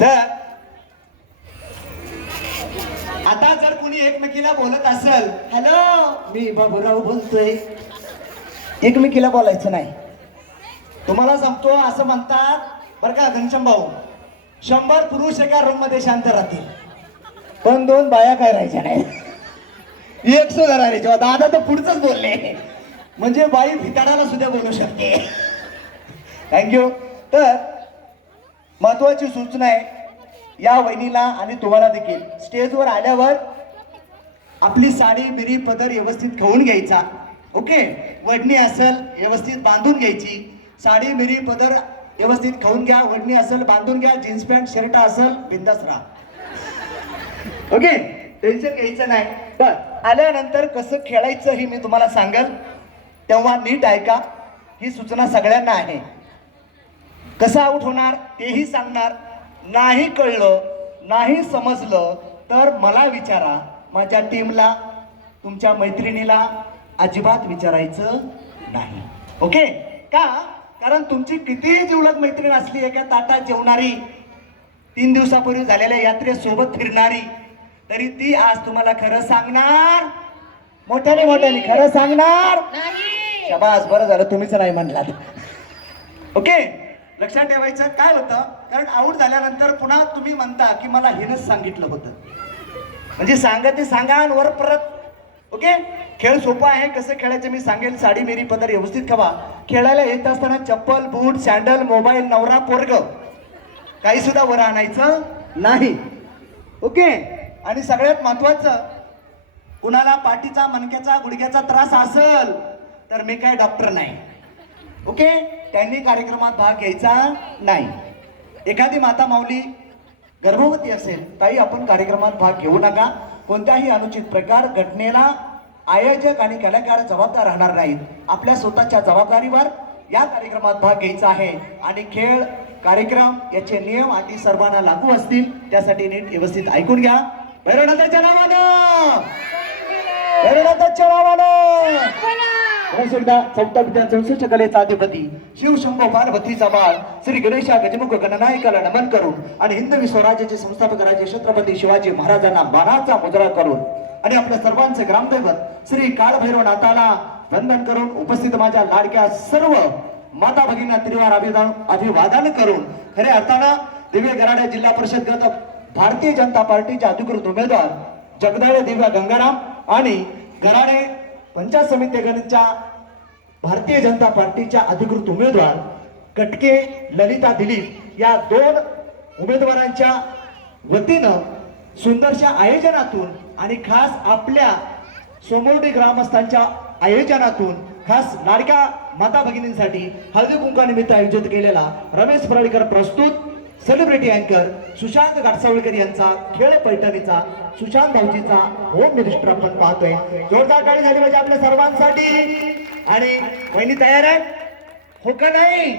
तर आता जर कुणी एकमेकीला बोलत असेल, हॅलो मी बाबूराव बोलतोय, एकमेकीला बोलायचं नाही. तुम्हाला सांगतो असं म्हणतात बरं का घनश्याम भाऊ, 100 पुरुष एका रूम मध्ये शांत राहतील पण 2 बाया काय राहायच्या नाही. 100 राहायच्या. दादा तर पुढचंच बोलले, म्हणजे बाई भिताडाला सुद्धा बोलू शकते. थँक्यू. तर महत्वाची सूचना आहे या वहिनीला आणि तुम्हाला देखील, स्टेजवर आल्यावर आपली साडी बिरी पदर व्यवस्थित घेऊन घ्यायचा. ओके, वडणी असेल व्यवस्थित बांधून घ्यायची, साडी बिरी पदर व्यवस्थित खाऊन घ्या, वडणी असेल बांधून घ्या, जीन्स पॅन्ट शर्ट असेल बिंदास राहा. ओके, टेन्शन घ्यायचं नाही. तर आल्यानंतर कसं खेळायचं हे मी तुम्हाला सांगेल, तेव्हा नीट ऐका. ही सूचना सगळ्यांना आहे. कसं आऊट होणार तेही सांगणार. नाही कळलं नाही समजलं तर मला विचारा, माझ्या टीमला, तुमच्या मैत्रिणीला अजिबात विचारायचं नाही. ओके का? कारण तुमची कितीही जिवलग मैत्रीण असली, एका ताटात जेवणारी, 3 दिवसापूर्वी झालेल्या यात्रेसोबत फिरणारी, तरी ती आज तुम्हाला खरं सांगणार, मोठ्याने मोठ्याने खरं सांगणार. शाबास, बरं झालं तुम्हीच नाही म्हणलात. ओके, लक्षात ठेवायचं. काय होतं, कारण आऊट झाल्यानंतर पुन्हा तुम्ही म्हणता की मला हेनच सांगितलं होतं, म्हणजे सांगा ते सांगा वर परत. ओके, खेळ सोपा आहे, कसं खेळायचं मी सांगेल. साडी मेरी पदर व्यवस्थित खवा. खेळायला येत असताना चप्पल बूट सॅन्डल मोबाईल नवरा पोरग काही सुद्धा वर आणायचं नाही. ओके, आणि सगळ्यात महत्वाचं, कुणाला पाठीचा मणक्याचा गुडघ्याचा त्रास असेल तर मी काय डॉक्टर नाही. ओके, त्यांनी कार्यक्रमात भाग घ्यायचा नाही. एखादी माता माऊली गर्भवती असेल, ताई आपण कार्यक्रमात भाग घेऊ नका. कोणत्याही अनुचित प्रकार घटनेला आयोजक आणि कलाकार जबाबदार राहणार नाहीत. आपल्या स्वतःच्या जबाबदारीवर या कार्यक्रमात भाग घ्यायचा आहे. आणि खेळ कार्यक्रम याचे नियम अटी सर्वांना लागू असतील, त्यासाठी नीट व्यवस्थित ऐकून घ्या. भैरवनाथाच्या नावानं, भैरवनाथाच्या नावानं एकदा 14 विद्या 64 कलेचा अधिपती शिवशंभो पार्वतीचा बाळ श्री गणेशा गजमुख गणनायकाला नमन करून आणि हिंदवी स्वराज्याचे संस्थापक राजे छत्रपती शिवाजी महाराजांना मानाचा मुजरा करून आणि आपल्या सर्वांचे ग्रामदैवत श्री काळभैरवनाथाला वंदन करून उपस्थित माझ्या लाडक्या सर्व माता भगिनींना त्रिवार अभिवादन करून खऱ्या अर्थानं दिव्य गराडे जिल्हा परिषद गट भारतीय जनता पार्टीच्या अधिकृत उमेदवार जगदाळे दिव्या गंगाराम आणि गराडे पंचायत समिती गणच्या भारतीय जनता पार्टीच्या अधिकृत उमेदवार कटके ललिता दिलीप या 2 उमेदवारांच्या वतीनं सुंदरशा आयोजनातून आणि खास आपल्या सोमवडी ग्रामस्थांच्या आयोजनातून खास लाडक्या माता भगिनींसाठी हळदी कुंकानिमित्त आयोजित केलेला रमेश पराडीकर प्रस्तुत सेलिब्रिटी अँकर सुशांत घाटसावळकर यांचा खेळ पैठणीचा सुशांत भाऊजीचा होम मिनिस्टर आपण पाहतोय. जोरदार टाळी झाली पाहिजे आपल्या सर्वांसाठी. आणि वहिनी तयार आहे हो का नाही?